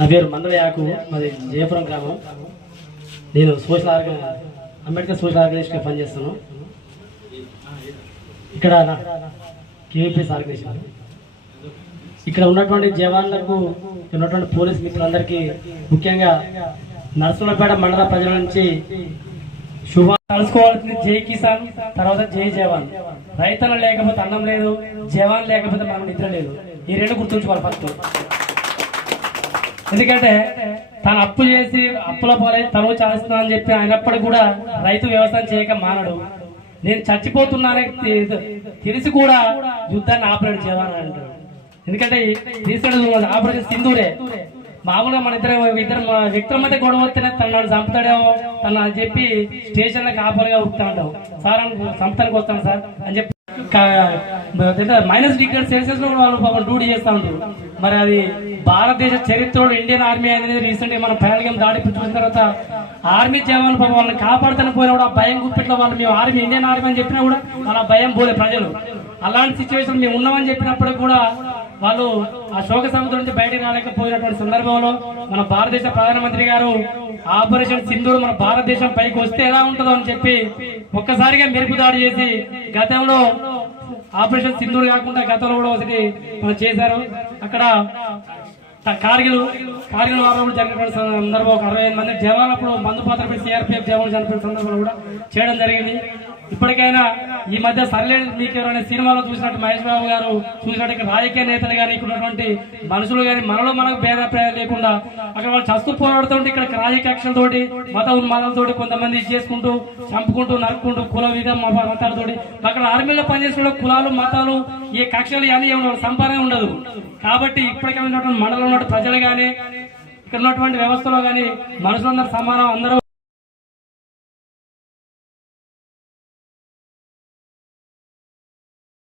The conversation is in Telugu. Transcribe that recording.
నా పేరు మందల యాకు మాది జయపురం గ్రామం. నేను సోషల్ ఆర్గ అంబేద్కర్ సోషల్ ఆర్గనైజేషన్గా పనిచేస్తాను ఇక్కడ కేవీపీఎస్ ఆర్గనైజేషన్. ఇక్కడ ఉన్నటువంటి జవాన్లకు ఉన్నటువంటి పోలీస్ మిత్రులందరికీ ముఖ్యంగా నరసింహపేట మండల ప్రజల నుంచి శుభ కలుసుకోవాల్సింది జై కిసాన్ తర్వాత జై జవాన్. రైతులు లేకపోతే అన్నం లేదు జవాన్ లేకపోతే మనం నిద్ర లేదు. ఈ రెండు గుర్తుంచుకోవాలి ఫస్ట్. ఎందుకంటే తను అప్పు చేసి అప్పుల పోలే తను చేస్తున్నా అని చెప్పి అయినప్పటికీ కూడా రైతు వ్యవసాయం చేయక మానడు. నేను చచ్చిపోతున్నానని తెలిసి కూడా యుద్ధాన్ని ఆపరేట్ చేయాలని అంటాడు. ఎందుకంటే రీసెంట్ ఆపరేషన్ సింధూరే. మామూలుగా మన ఇద్దరు ఇద్దరు వ్యక్తుల మధ్య గొడవ వస్తేనే తను నన్ను చంపుతాడేమో తను అని చెప్పి స్టేషన్లో కాపలుగా ఉరుకుతా ఉంటావు. సార్ అని చంపడానికి వస్తాను సార్ అని చెప్పి మైనస్ డిగ్రీ సెల్సియస్లో కూడా వాళ్ళు పాపం డ్యూటీ చేస్తా ఉంటారు. మరి అది భారతదేశ చరిత్రలో ఇండియన్ ఆర్మీ అనేది రీసెంట్గా మన పహల్గం దాడి పుట్టిన తర్వాత ఆర్మీ జవాన్లు పాపం వాళ్ళని కాపాడుతాను పోయినా కూడా భయం గుప్పిట్లో వాళ్ళు మేము ఆర్మీ ఇండియన్ ఆర్మీ అని చెప్పినా కూడా వాళ్ళ భయం పోలే ప్రజలు. అలాంటి సిచ్యువేషన్ మేము ఉన్నామని చెప్పినప్పుడు కూడా వాళ్ళు ఆ శోక సముద్రం నుంచి బయటకు రాలేకపోయినటువంటి సందర్భంలో మన భారతదేశ ప్రధానమంత్రి గారు ఆపరేషన్ సింధూర్ మన భారతదేశం పైకి వస్తే ఎలా ఉంటుందో అని చెప్పి ఒక్కసారిగా మెరుపు దాడి చేసి గతంలో ఆపరేషన్ సింధూర్ కాకుండా గతంలో కూడా ఒకటి మనం చేశారు. అక్కడ కార్గిల్ కార్గిల్ వారంలో జరిగినటువంటి సందర్భం ఒక అరవై ఐదు మంది జవాన్లు అప్పుడు మందు పాత్ర పెట్టి సిఆర్పిఎఫ్ జవాన్లు చనిపోయిన సందర్భంలో కూడా చేయడం జరిగింది. ఇప్పటికైనా ఈ మధ్య సర్లేని మీకు ఎవరైనా సినిమాలో చూసినట్టు మహేష్ బాబు గారు చూసినట్టు రాజకీయ నేతలు కానీ ఇక్కడ ఉన్నటువంటి మనుషులు కానీ మనలో మనకు భేదాభిప్రాయాలు లేకుండా అక్కడ వాళ్ళు చస్తూ పోరాడుతుంటే ఇక్కడ రాజకీయ కక్షలతోటి మత ఉన్మాదాలతోటి కొంతమంది చేసుకుంటూ చంపుకుంటూ నరుక్కుంటూ కుల విధం మతాలతోటి. అక్కడ ఆర్మీలో పనిచేసిన కులాలు మతాలు ఏ కక్షలు కానీ ఏమి సంపాదన ఉండదు. కాబట్టి ఇప్పటికే ఉన్నటువంటి మండలంలో ఉన్న ప్రజలు కానీ ఇక్కడ ఉన్నటువంటి వ్యవస్థలో కానీ మనుషులందరూ సమానం అందరూ